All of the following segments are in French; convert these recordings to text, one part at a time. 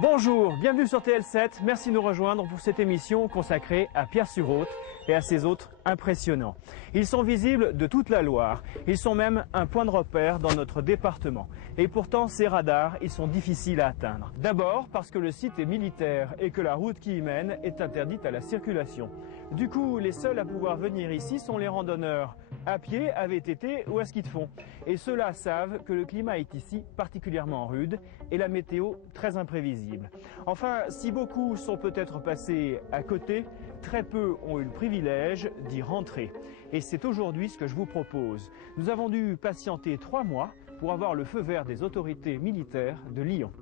Bonjour, bienvenue sur TL7, merci de nous rejoindre pour cette émission consacrée à Pierre-sur-Haute et à ses autres impressionnants. Ils sont visibles de toute la Loire, ils sont même un point de repère dans notre département. Et pourtant, ces radars, ils sont difficiles à atteindre. D'abord parce que le site est militaire et que la route qui y mène est interdite à la circulation. Du coup, les seuls à pouvoir venir ici sont les randonneurs, à pied, à VTT ou à ski de fond. Et ceux-là savent que le climat est ici particulièrement rude et la météo très imprévisible. Enfin, si beaucoup sont peut-être passés à côté, très peu ont eu le privilège d'y rentrer. Et c'est aujourd'hui ce que je vous propose. Nous avons dû patienter 3 mois pour avoir le feu vert des autorités militaires de Lyon.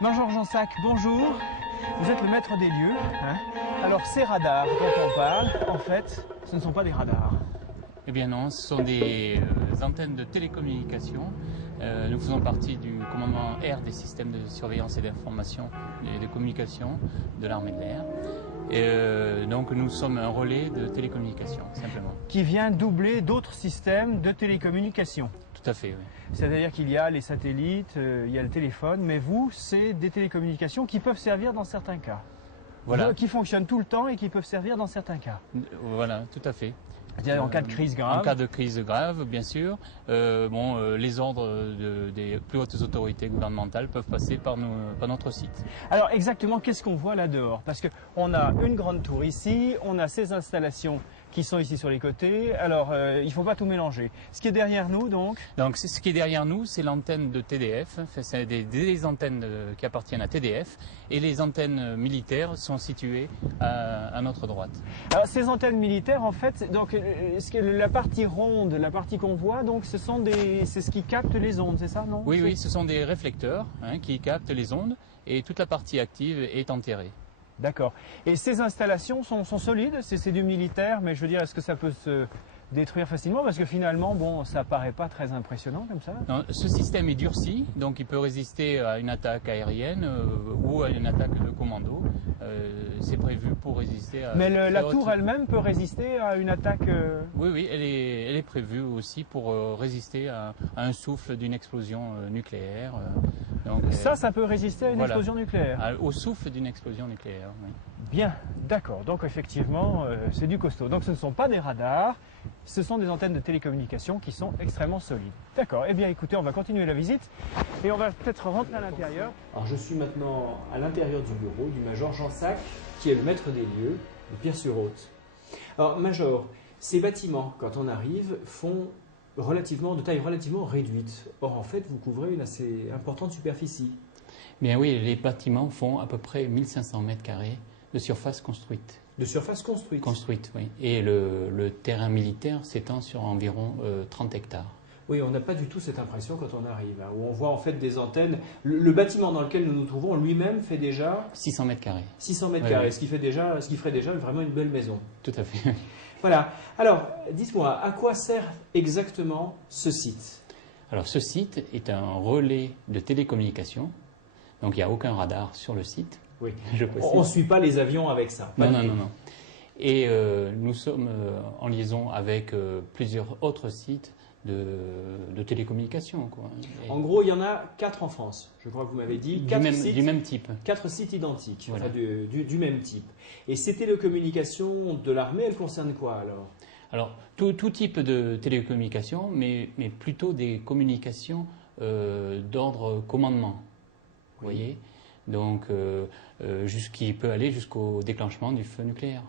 Major Jansac, bonjour. Vous êtes le maître des lieux. Alors ces radars dont on parle, en fait, ce ne sont pas des radars. Eh bien non, ce sont des antennes de télécommunication. Nous faisons partie du commandement air des systèmes de surveillance et d'information et de communication de l'armée de l'air. Et donc nous sommes un relais de télécommunication, simplement. Qui vient doubler d'autres systèmes de télécommunication. Tout à fait, oui. C'est-à-dire qu'il y a les satellites, il y a le téléphone, mais vous, c'est des télécommunications qui peuvent servir dans certains cas. Voilà. Qui fonctionnent tout le temps et qui peuvent servir dans certains cas. Voilà, tout à fait. C'est-à-dire en cas de crise grave. En cas de crise grave, bien sûr. Les ordres des plus hautes autorités gouvernementales peuvent passer par notre site. Alors exactement, qu'est-ce qu'on voit là dehors? Parce qu'on a une grande tour ici, on a ces installations qui sont ici sur les côtés. Alors, il ne faut pas tout mélanger. Ce qui est derrière nous, donc? Donc, ce qui est derrière nous, c'est l'antenne de TDF. C'est des antennes qui appartiennent à TDF. Et les antennes militaires sont situées à notre droite. Alors, ces antennes militaires, en fait, donc, la partie ronde, la partie qu'on voit, donc, c'est ce qui capte les ondes, c'est ça, non? Oui, oui, ce sont des réflecteurs qui captent les ondes. Et toute la partie active est enterrée. D'accord. Et ces installations sont solides? C'est du militaire, mais je veux dire, est-ce que ça peut se détruire facilement? Parce que finalement, bon, ça paraît pas très impressionnant comme ça. Non, ce système est durci, donc il peut résister à une attaque aérienne ou à une attaque de commando. C'est prévu pour résister à... Mais la tour elle-même peut résister à une attaque Oui, oui, elle est prévue aussi pour résister à un souffle d'une explosion nucléaire. Ça peut résister à une explosion nucléaire? Au souffle d'une explosion nucléaire, oui. Bien, d'accord. Donc effectivement, c'est du costaud. Donc ce ne sont pas des radars, ce sont des antennes de télécommunication qui sont extrêmement solides. D'accord. Eh bien écoutez, on va continuer la visite et on va peut-être rentrer à l'intérieur. Alors je suis maintenant à l'intérieur du bureau du Major Jansac, qui est le maître des lieux de Pierre-sur-Haute. Alors Major, ces bâtiments, quand on arrive, font de taille relativement réduite. Or en fait, vous couvrez une assez importante superficie. Bien oui, les bâtiments font à peu près 1500 mètres carrés de surface construite. De surface construite? Construite, oui. Et le terrain militaire s'étend sur environ 30 hectares. Oui, on n'a pas du tout cette impression quand on arrive, où on voit en fait des antennes. Le bâtiment dans lequel nous nous trouvons lui-même fait déjà 600 mètres carrés. 600 mètres carrés, ce qui ferait déjà vraiment une belle maison. Tout à fait. Voilà. Alors, dites-moi, à quoi sert exactement ce site? Alors, ce site est un relais de télécommunication. Donc, il n'y a aucun radar sur le site. Oui. On ne suit pas les avions avec ça. Non. Et nous sommes en liaison avec plusieurs autres sites de télécommunications. En gros, il y en a 4 en France, je crois que vous m'avez dit. Du même type. 4 sites identiques, voilà. Enfin, du même type. Et ces télécommunications de l'armée, elles concernent quoi alors? Alors, tout type de télécommunications, mais plutôt des communications d'ordre commandement. Vous voyez? Donc, qui peut aller jusqu'au déclenchement du feu nucléaire.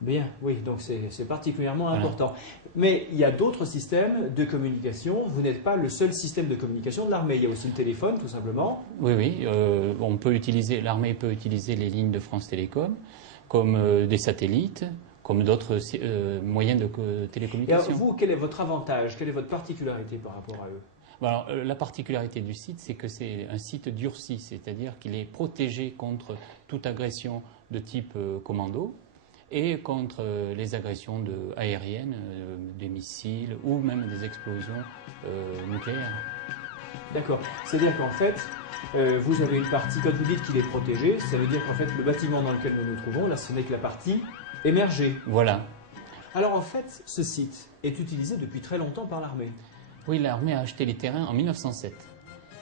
Bien, oui, donc c'est particulièrement important. Mais il y a d'autres systèmes de communication. Vous n'êtes pas le seul système de communication de l'armée. Il y a aussi le téléphone, tout simplement. Oui. L'armée peut utiliser les lignes de France Télécom, comme des satellites, comme d'autres moyens de télécommunication. Et alors, vous, quel est votre avantage? Quelle est votre particularité par rapport à eux? Alors, la particularité du site, c'est que c'est un site durci, c'est-à-dire qu'il est protégé contre toute agression de type commando et contre les agressions aériennes, des missiles ou même des explosions nucléaires. D'accord. C'est-à-dire qu'en fait, vous avez une partie, quand vous dites qu'il est protégé, ça veut dire qu'en fait, le bâtiment dans lequel nous nous trouvons, là, ce n'est que la partie émergée. Voilà. Alors en fait, ce site est utilisé depuis très longtemps par l'armée. Oui, l'armée a acheté les terrains en 1907.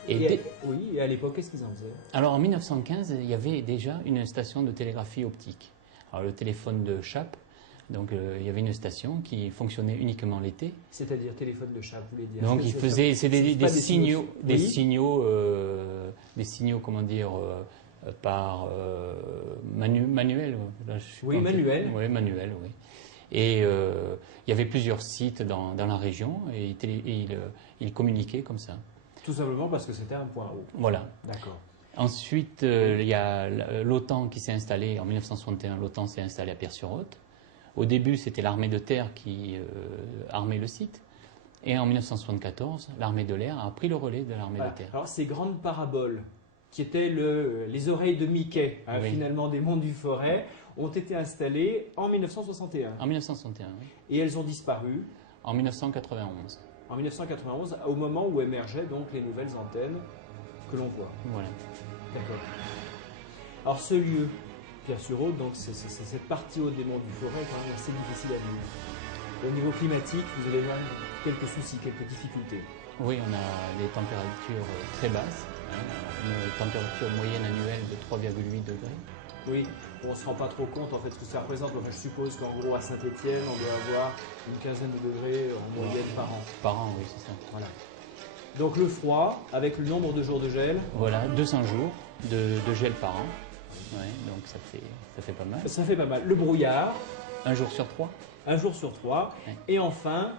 Oui, et à l'époque, qu'est-ce qu'ils en faisaient? Alors en 1915, il y avait déjà une station de télégraphie optique. Alors le téléphone de Chappe, donc il y avait une station qui fonctionnait uniquement l'été. C'est-à-dire téléphone de Chappe, vous voulez dire? Donc il faisait des signaux, comment dire, par manuel. Là, oui, manuel. Oui, manuel, oui. Et il y avait plusieurs sites dans la région et il communiquait comme ça. Tout simplement parce que c'était un point haut. Voilà. D'accord. Ensuite, il y a l'OTAN qui s'est installée, en 1961, l'OTAN s'est installée à Pierre-sur-Haute. Au début, c'était l'armée de terre qui armait le site. Et en 1974, l'armée de l'air a pris le relais de l'armée de terre. Alors, ces grandes paraboles, qui étaient les oreilles de Mickey, oui. finalement des monts du Forêt, ont été installées en 1961. En 1961, oui. Et elles ont disparu en 1991. En 1991, au moment où émergeaient donc les nouvelles antennes que l'on voit. Voilà. D'accord. Alors ce lieu, Pierre-sur-Haute, donc c'est cette partie haute des monts du Forêt, quand même assez difficile à vivre. Au niveau climatique, vous avez même quelques soucis, quelques difficultés. Oui, on a des températures très basses, une température moyenne annuelle de 3,8 degrés. Oui, on ne se rend pas trop compte en fait ce que ça représente. Enfin, je suppose qu'en gros à Saint-Étienne, on doit avoir une quinzaine de degrés en moyenne par an. Par an, oui, c'est ça. Voilà. Donc le froid, avec le nombre de jours de gel. Voilà, 200 jours de gel par an. Ouais, donc ça fait pas mal. Ça fait pas mal. Le brouillard. Un jour sur 3. Un jour sur 3. Ouais. Et enfin,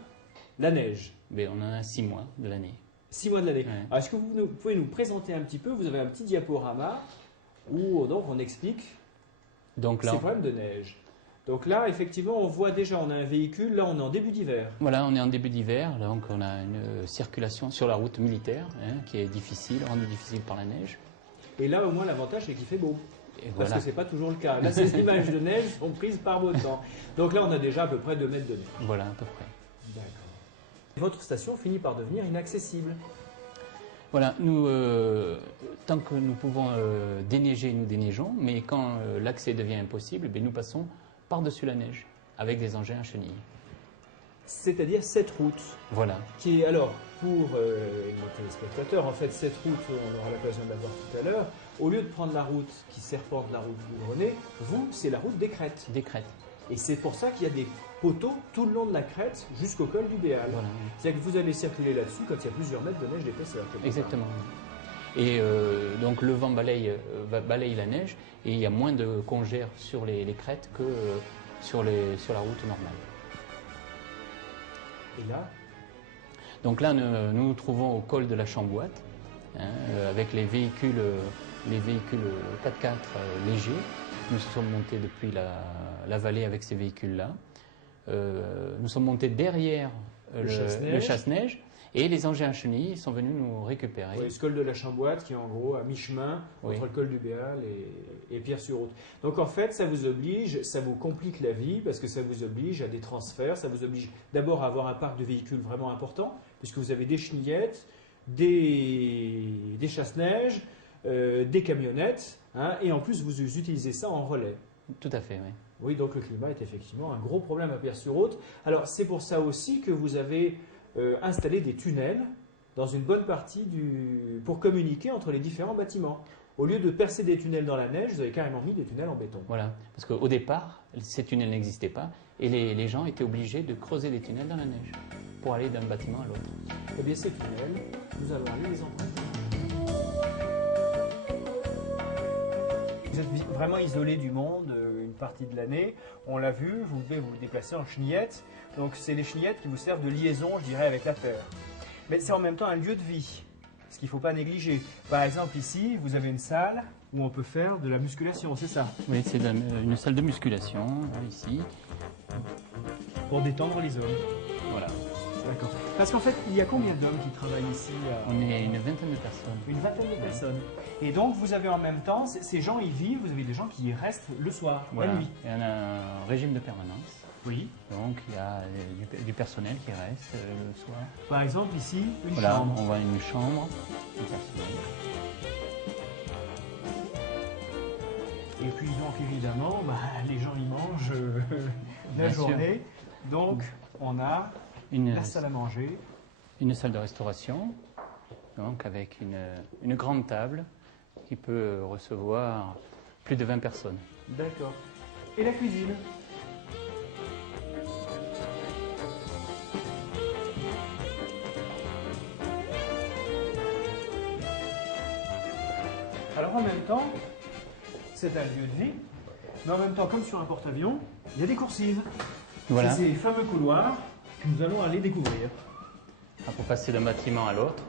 la neige. Mais on en a 6 mois de l'année. 6 mois de l'année. Ouais. Alors, est-ce que vous pouvez nous présenter un petit peu? Vous avez un petit diaporama où donc on explique donc là, ces problèmes de neige. Donc là, effectivement, on voit déjà, on a un véhicule, là on est en début d'hiver. Voilà, on est en début d'hiver, donc on a une circulation sur la route militaire qui est difficile, rendue difficile par la neige. Et là, au moins, l'avantage, c'est qu'il fait beau. Et parce voilà. que ce n'est pas toujours le cas. Là, ces images de neige sont prises par beau temps. Donc là, on a déjà à peu près 2 mètres de neige. Voilà, à peu près. D'accord. Votre station finit par devenir inaccessible. Voilà, nous, tant que nous pouvons déneiger, nous déneigeons, mais quand l'accès devient impossible, nous passons par-dessus la neige, avec des engins à chenilles. C'est-à-dire cette route. Voilà. Qui est, alors, pour nos téléspectateurs, en fait, cette route, on aura l'occasion de la voir tout à l'heure, au lieu de prendre la route qui serpente la route goudronnée, vous, c'est la route des crêtes. Des crêtes. Et c'est pour ça qu'il y a des poteaux tout le long de la crête jusqu'au col du Béal. Voilà. C'est-à-dire que vous allez circuler là-dessus quand il y a plusieurs mètres de neige d'épaisseur. Exactement. Et donc le vent balaye la neige et il y a moins de congères sur les crêtes que sur la route normale. Et là? Donc là, nous nous trouvons au col de la Chamboite, avec les véhicules 4x4 légers. Nous sommes montés depuis la vallée avec ces véhicules-là. Nous sommes montés derrière le chasse-neige et les engins à chenilles sont venus nous récupérer. Oui, ce col de la Chamboite qui est en gros à mi-chemin entre le col du Béal et Pierre-sur-Haute. Donc en fait, ça vous oblige, ça vous complique la vie parce que ça vous oblige à des transferts, ça vous oblige d'abord à avoir un parc de véhicules vraiment important puisque vous avez des chenillettes, des chasse-neige, des camionnettes et en plus vous utilisez ça en relais. Tout à fait, oui. Oui, donc le climat est effectivement un gros problème à Pierre-sur-Haute. Alors c'est pour ça aussi que vous avez installé des tunnels dans une bonne partie pour communiquer entre les différents bâtiments. Au lieu de percer des tunnels dans la neige, vous avez carrément mis des tunnels en béton. Voilà, parce qu'au départ, ces tunnels n'existaient pas et les gens étaient obligés de creuser des tunnels dans la neige pour aller d'un bâtiment à l'autre. Eh bien ces tunnels, nous allons aller les emprunter. Vous êtes vraiment isolé du monde une partie de l'année. On l'a vu, vous devez vous déplacer en chenillettes. Donc c'est les chenillettes qui vous servent de liaison, je dirais, avec la terre. Mais c'est en même temps un lieu de vie, ce qu'il ne faut pas négliger. Par exemple ici, vous avez une salle où on peut faire de la musculation, c'est ça? Oui, c'est une salle de musculation, ici. Pour détendre les hommes. Voilà. D'accord. Parce qu'en fait, il y a combien d'hommes qui travaillent ici? On est une vingtaine de personnes. Une vingtaine de personnes. Et donc, vous avez en même temps, ces gens y vivent, vous avez des gens qui y restent le soir, voilà. la nuit. Il y en a un régime de permanence. Oui. Donc, il y a du personnel qui reste le soir. Par exemple, ici, une voilà, chambre. On voit une chambre du personnel. Et puis, donc, évidemment, les gens y mangent la journée. Donc, on a la salle à manger. une salle de restauration, donc avec une grande table qui peut recevoir plus de 20 personnes. D'accord. Et la cuisine? Alors en même temps, c'est un lieu de vie, mais en même temps, comme sur un porte-avions, il y a des coursives. Voilà. C'est ces fameux couloirs que nous allons aller découvrir. Pour passer d'un bâtiment à l'autre,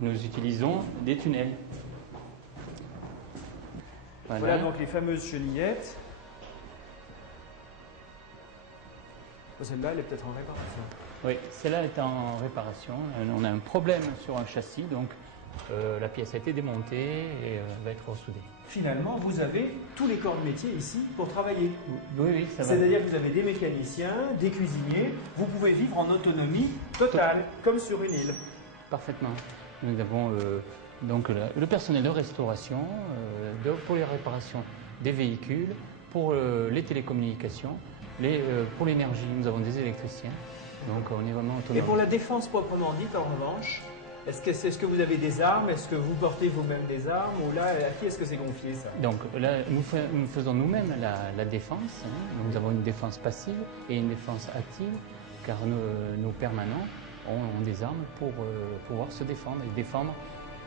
nous utilisons des tunnels. Voilà donc les fameuses chenillettes. Celle-là, elle est peut-être en réparation. Oui, celle-là est en réparation. On a un problème sur un châssis, donc la pièce a été démontée et va être ressoudée. Finalement, vous avez tous les corps de métier ici pour travailler. Oui, ça va. C'est-à-dire que vous avez des mécaniciens, des cuisiniers, vous pouvez vivre en autonomie totale, comme sur une île. Parfaitement. Nous avons donc le personnel de restauration, pour les réparations des véhicules, pour les télécommunications, pour l'énergie, nous avons des électriciens. Donc on est vraiment autonome. Et pour la défense proprement dite, en revanche, est-ce que vous avez des armes? Est-ce que vous portez vous-même des armes? Ou là, à qui est-ce que c'est confié ça? Donc là, nous faisons nous-mêmes la défense. Hein. Nous avons une défense passive et une défense active, car nos permanents ont des armes pour pouvoir se défendre et défendre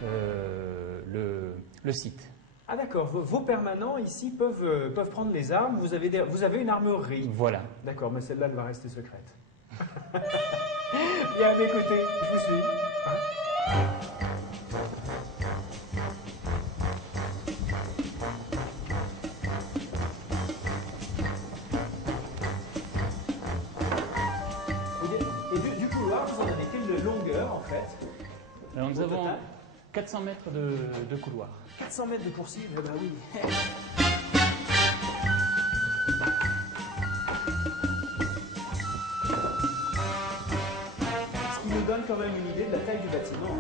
le site. Ah d'accord, vos permanents ici peuvent prendre les armes, vous avez une armurerie. Voilà. D'accord, mais celle-là, elle va rester secrète. Bien, à mes côtés, je vous suis. Et du couloir, vous en avez quelle longueur en fait? Alors nous avons 400 mètres de couloir. 400 mètres de coursive, eh ben oui. Ce qui nous donne quand même une idée de la taille du bâtiment.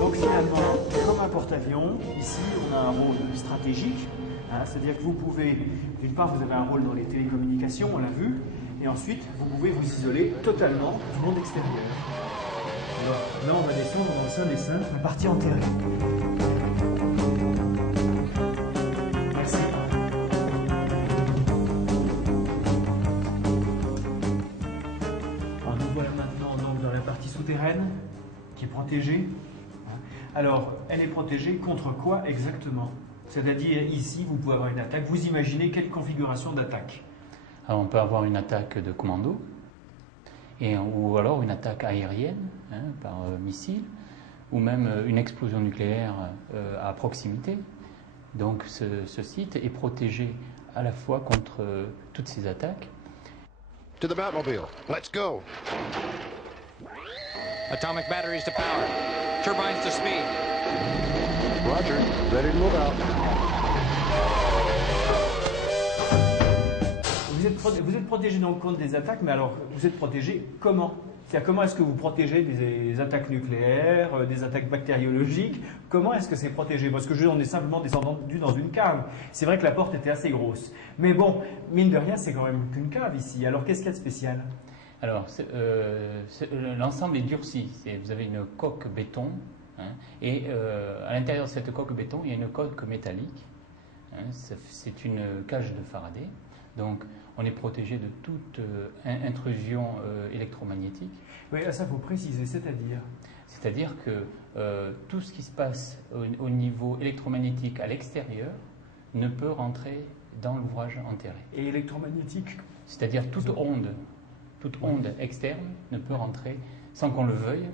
Donc finalement, comme un porte-avions, ici on a un rôle stratégique. Hein, c'est-à-dire que vous pouvez, d'une part, vous avez un rôle dans les télécommunications, on l'a vu, et ensuite, vous pouvez vous isoler totalement du monde extérieur. Alors, là, on va descendre dans le sein des saints, la partie enterrée. Merci. Alors, nous voilà maintenant donc, dans la partie souterraine, qui est protégée. Alors, elle est protégée contre quoi exactement? C'est-à-dire, ici, vous pouvez avoir une attaque. Vous imaginez quelle configuration d'attaque? Alors, on peut avoir une attaque de commando, ou alors une attaque aérienne, hein, par missile, ou même une explosion nucléaire à proximité. Donc, ce site est protégé à la fois contre toutes ces attaques. To the Batmobile. Let's go. Atomic batteries to power. Turbines to speed. Roger. Ready to move out. Vous êtes protégé donc contre des attaques, mais alors vous êtes protégé comment? C'est-à-dire comment est-ce que vous protégez des attaques nucléaires, des attaques bactériologiques? Comment est-ce que c'est protégé? Parce que on est simplement descendu dans une cave. C'est vrai que la porte était assez grosse. Mais bon, mine de rien, c'est quand même qu'une cave ici. Alors qu'est-ce qu'il y a de spécial? Alors, l'ensemble est durci. Vous avez une coque béton, hein, et à l'intérieur de cette coque béton, il y a une coque métallique. Hein, c'est une cage de Faraday. Donc, on est protégé de toute intrusion électromagnétique. Oui, ça, il faut préciser, c'est-à-dire? C'est-à-dire que tout ce qui se passe au niveau électromagnétique à l'extérieur ne peut rentrer dans l'ouvrage enterré. Et électromagnétique? C'est-à-dire toute onde externe ne peut rentrer sans qu'on le veuille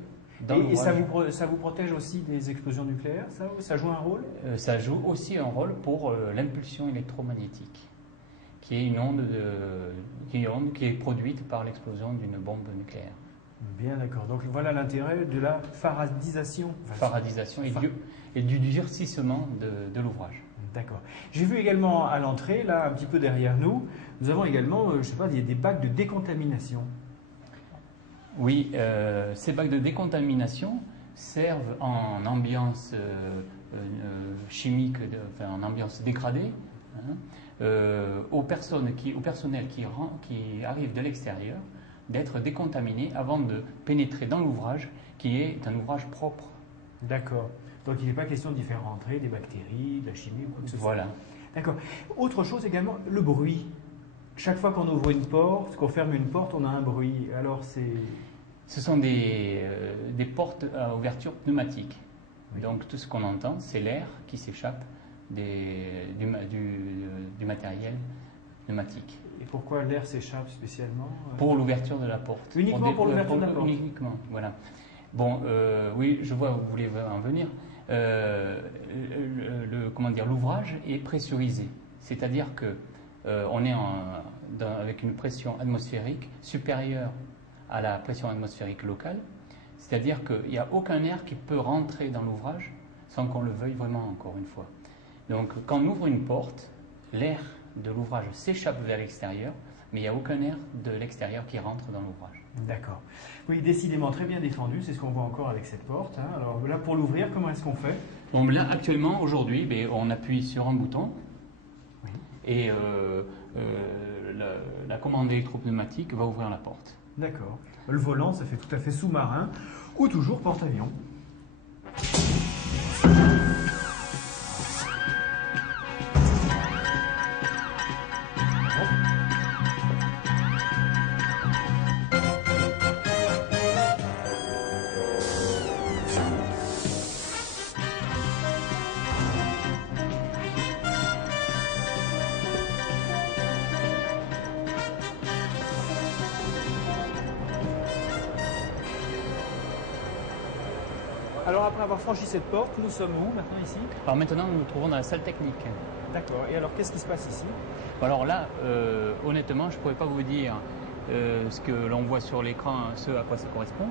dans l'ouvrage. Et ça vous protège aussi des explosions nucléaires? Ça joue un rôle? Ça joue aussi un rôle pour l'impulsion électromagnétique, qui est une onde qui est produite par l'explosion d'une bombe nucléaire. Bien d'accord. Donc voilà l'intérêt de la faradisation. Faradisation et du durcissement de l'ouvrage. D'accord. J'ai vu également à l'entrée, là un petit peu derrière nous, nous avons également, je sais pas, des bacs de décontamination. Oui, ces bacs de décontamination servent en ambiance chimique, enfin, en ambiance dégradée, hein, au personnel qui arrive de l'extérieur, d'être décontaminé avant de pénétrer dans l'ouvrage, qui est un ouvrage propre. D'accord. Donc il n'est pas question d'y faire rentrer des bactéries, de la chimie ou quoi que ce soit. Voilà. D'accord. Autre chose également, le bruit. Chaque fois qu'on ouvre une porte, qu'on ferme une porte, on a un bruit. Alors Ce sont des portes à ouverture pneumatique. Oui. Donc tout ce qu'on entend, c'est l'air qui s'échappe du matériel pneumatique. Et pourquoi l'air s'échappe spécialement? Pour l'ouverture de la porte. Uniquement pour l'ouverture de la porte? Uniquement, voilà. Bon, oui, je vois où vous voulez en venir. L'ouvrage est pressurisé. C'est-à-dire que on est avec une pression atmosphérique supérieure à la pression atmosphérique locale. C'est-à-dire qu'il n'y a aucun air qui peut rentrer dans l'ouvrage sans qu'on le veuille vraiment, encore une fois. Donc, quand on ouvre une porte, l'air de l'ouvrage s'échappe vers l'extérieur, mais il n'y a aucun air de l'extérieur qui rentre dans l'ouvrage. D'accord. Oui, décidément très bien défendu, c'est ce qu'on voit encore avec cette porte. Hein. Alors là, pour l'ouvrir, comment est-ce qu'on fait? Bon, là, actuellement, aujourd'hui, on appuie sur un bouton, oui, et la commande électropneumatique va ouvrir la porte. D'accord. Le volant, ça fait tout à fait sous-marin ou toujours porte-avions. Alors après avoir franchi cette porte, nous sommes où maintenant ici? Alors maintenant, nous nous trouvons dans la salle technique. D'accord. Et alors qu'est-ce qui se passe ici? Alors là, honnêtement, je ne pourrais pas vous dire ce que l'on voit sur l'écran, ce à quoi ça correspond,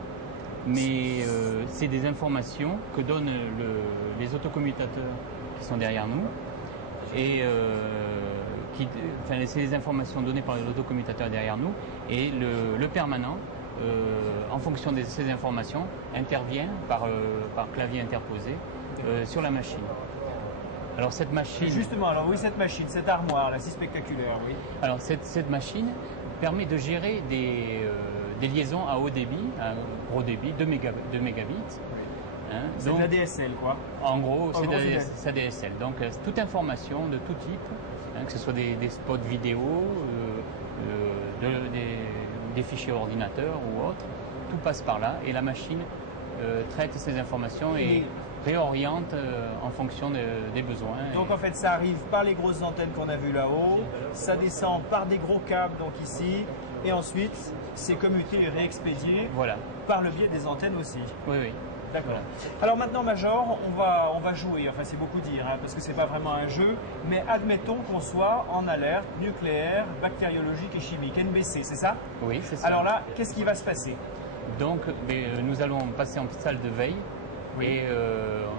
mais c'est des informations que donnent les autocommutateurs qui sont derrière nous, et c'est des informations données par les autocommutateurs derrière nous, et le permanent, en fonction de ces informations, intervient par clavier interposé sur la machine. Alors cette machine... Justement, alors oui, cette machine, cette armoire, là, si spectaculaire, oui. Alors cette machine permet de gérer des liaisons à haut débit, à gros débit, 2 mégabits. Hein, C'est de la DSL, quoi. En gros, c'est de la DSL. Donc toute information de tout type, hein, que ce soit des spots vidéo, des fichiers ordinateurs ou autres, tout passe par là et la machine traite ces informations et réoriente en fonction des besoins. Donc en fait ça arrive par les grosses antennes qu'on a vues là-haut, ça descend par des gros câbles donc ici, et ensuite c'est commuté et réexpédié voilà, par le biais des antennes aussi. Oui, oui. D'accord. Voilà. Alors maintenant Major, on va jouer, enfin c'est beaucoup dire, hein, parce que c'est pas vraiment un jeu, mais admettons qu'on soit en alerte nucléaire, bactériologique et chimique, NBC, c'est ça? Oui, c'est ça. Alors là, qu'est-ce qui va se passer? Donc nous allons passer en salle de veille. Oui. Et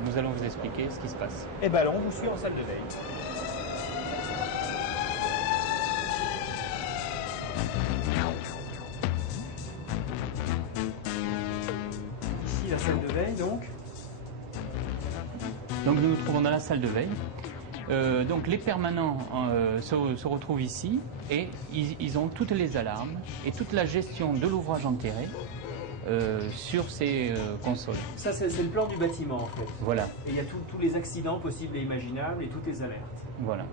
nous allons vous expliquer ce qui se passe. Eh bien, on vous suit en salle de veille. Ici, la salle de veille, donc. Donc nous nous trouvons dans la salle de veille. Donc les permanents se retrouvent ici et ils ont toutes les alarmes et toute la gestion de l'ouvrage enterré sur ces consoles. Ça, c'est le plan du bâtiment, en fait. Voilà. Et il y a tous les accidents possibles et imaginables et toutes les alertes. Voilà.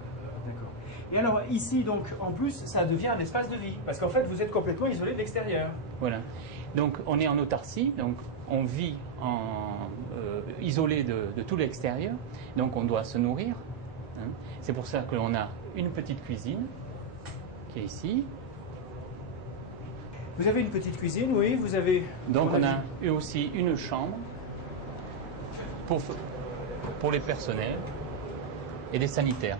D'accord. Et alors, ici, donc, en plus, ça devient un espace de vie. Parce qu'en fait, vous êtes complètement isolé de l'extérieur. Voilà. Donc, on est en autarcie, donc on vit isolé de tout l'extérieur. Donc, on doit se nourrir. Hein. C'est pour ça que l'on a une petite cuisine qui est ici. Vous avez une petite cuisine, oui, vous avez... Donc on a eu aussi une chambre pour les personnels et des sanitaires.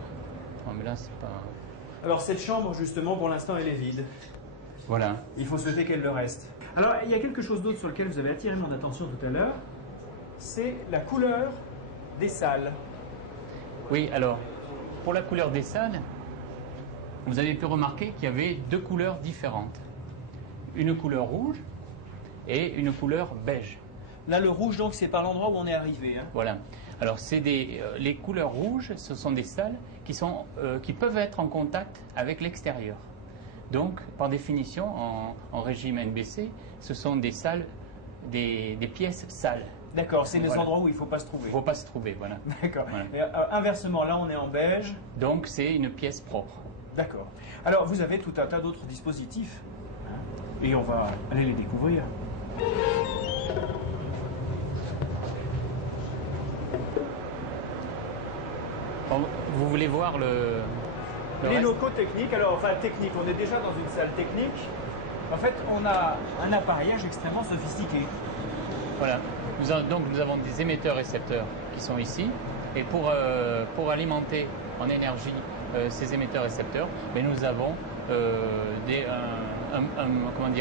Non, mais là, c'est pas... Alors cette chambre, justement, pour l'instant, elle est vide. Voilà. Il faut souhaiter qu'elle le reste. Alors, il y a quelque chose d'autre sur lequel vous avez attiré mon attention tout à l'heure, c'est la couleur des salles. Oui, alors, pour la couleur des salles, vous avez pu remarquer qu'il y avait 2 couleurs différentes. Une couleur rouge et une couleur beige. Là, le rouge, donc, c'est par l'endroit où on est arrivé. Hein. Voilà. Alors, les couleurs rouges, ce sont des salles qui peuvent être en contact avec l'extérieur. Donc, par définition, en régime NBC, ce sont des salles, des pièces sales. D'accord, c'est les Voilà. endroits où il ne faut pas se trouver. Il ne faut pas se trouver, voilà. D'accord. Voilà. Et, inversement, là, on est en beige. Donc, c'est une pièce propre. D'accord. Alors, vous avez tout un tas d'autres dispositifs. Hein, et on va aller les découvrir. Bon, vous voulez voir le Les reste locaux techniques, alors, enfin, technique, on est déjà dans une salle technique. En fait, on a un appareillage extrêmement sophistiqué. Voilà. Donc nous avons des émetteurs-récepteurs qui sont ici. Et pour alimenter en énergie ces émetteurs-récepteurs, mais nous avons un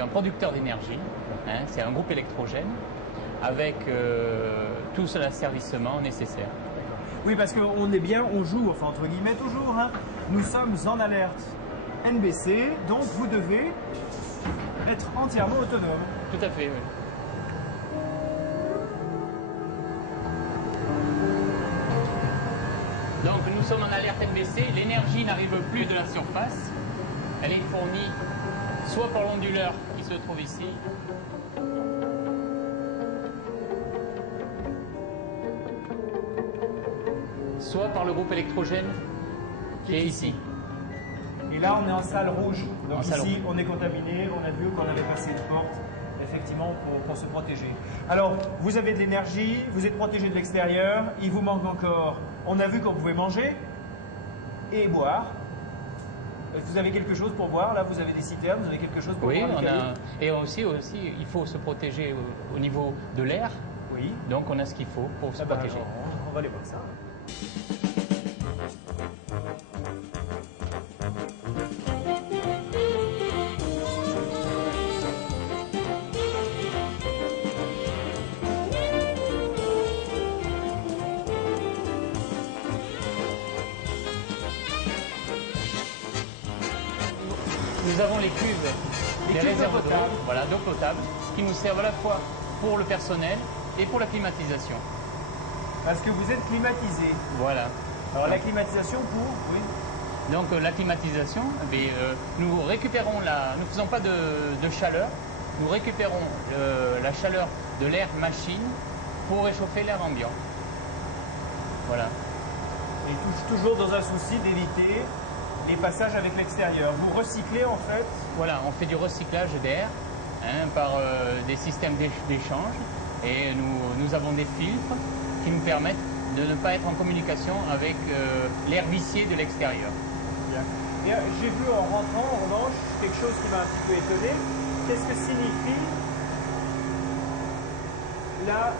producteur d'énergie. Hein, c'est un groupe électrogène avec tout l'asservissement nécessaire. Oui, parce qu'on est bien, on joue, enfin, entre guillemets, toujours. Hein. Nous sommes en alerte NBC, donc vous devez être entièrement autonome. Tout à fait, oui. Donc nous sommes en alerte NBC, l'énergie n'arrive plus de la surface, elle est fournie soit par l'onduleur qui se trouve ici, soit par le groupe électrogène qui est ici. Et là, on est en salle rouge. Donc En ici, salle rouge. on est contaminé. On a vu qu'on avait passé une porte, effectivement, pour se protéger. Alors, vous avez de l'énergie, vous êtes protégé de l'extérieur. Il vous manque encore. On a vu qu'on pouvait manger et boire. Vous avez quelque chose pour boire? Là, vous avez des citernes, vous avez quelque chose pour Oui, boire? et aussi, il faut se protéger au niveau de l'air, Oui. donc on a ce qu'il faut pour se Ah bah, protéger. alors, on va aller voir ça. Nous avons les cuves, Les des cuves réserves d'eau d'eau, potable. voilà, d'eau potable, qui nous servent à la fois pour le personnel et pour la climatisation. Parce que vous êtes climatisé. Voilà. Alors, la climatisation pour... Oui. Donc la climatisation, nous récupérons nous ne faisons pas de chaleur, nous récupérons la chaleur de l'air machine pour réchauffer l'air ambiant. Voilà. Et toujours dans un souci d'éviter les passages avec l'extérieur. Vous recyclez en fait. Voilà, on fait du recyclage d'air par des systèmes d'échange et nous avons des filtres qui nous permettent de ne pas être en communication avec l'air vicié de l'extérieur. Et j'ai vu en rentrant, en revanche, quelque chose qui m'a un petit peu étonné. Qu'est-ce que signifie là?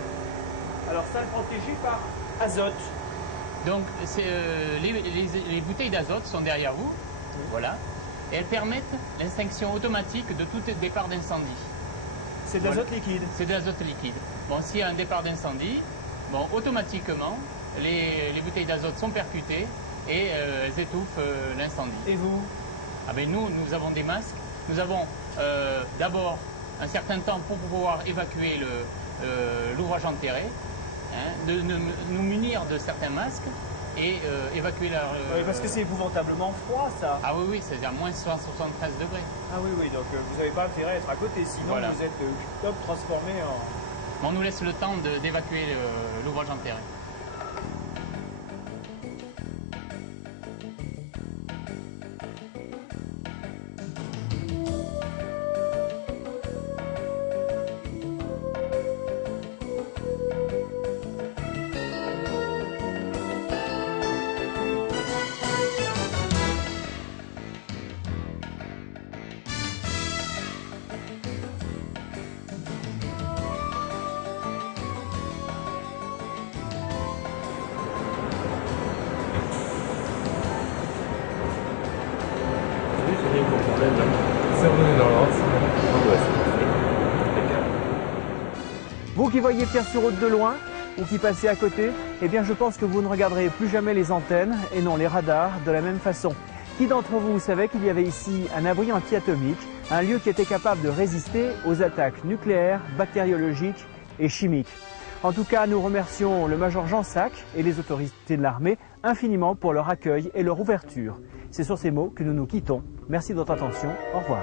Alors, salle protégée par azote. Donc les bouteilles d'azote sont derrière vous, voilà, et elles permettent l'extinction automatique de tout départ d'incendie. C'est de l'azote liquide. C'est de l'azote liquide. Bon, s'il y a un départ d'incendie, bon, automatiquement, les bouteilles d'azote sont percutées et elles étouffent l'incendie. Et vous? Ah ben nous avons des masques. Nous avons d'abord un certain temps pour pouvoir évacuer l'ouvrage enterré, de nous munir de certains masques et évacuer Oui, parce que c'est épouvantablement froid, ça. Ah oui, oui, c'est à moins 73 degrés. Ah oui, oui, donc vous n'avez pas intérêt à être à côté, sinon Voilà. vous êtes top transformé en... On nous laisse le temps d'évacuer l'ouvrage enterré. Vous qui voyez Pierre-sur-Haute de loin ou qui passez à côté, eh bien je pense que vous ne regarderez plus jamais les antennes et non les radars de la même façon. Qui d'entre vous savait qu'il y avait ici un abri anti-atomique, un lieu qui était capable de résister aux attaques nucléaires, bactériologiques et chimiques. En tout cas, nous remercions le major Jean Sac et les autorités de l'armée infiniment pour leur accueil et leur ouverture. C'est sur ces mots que nous nous quittons. Merci de votre attention. Au revoir.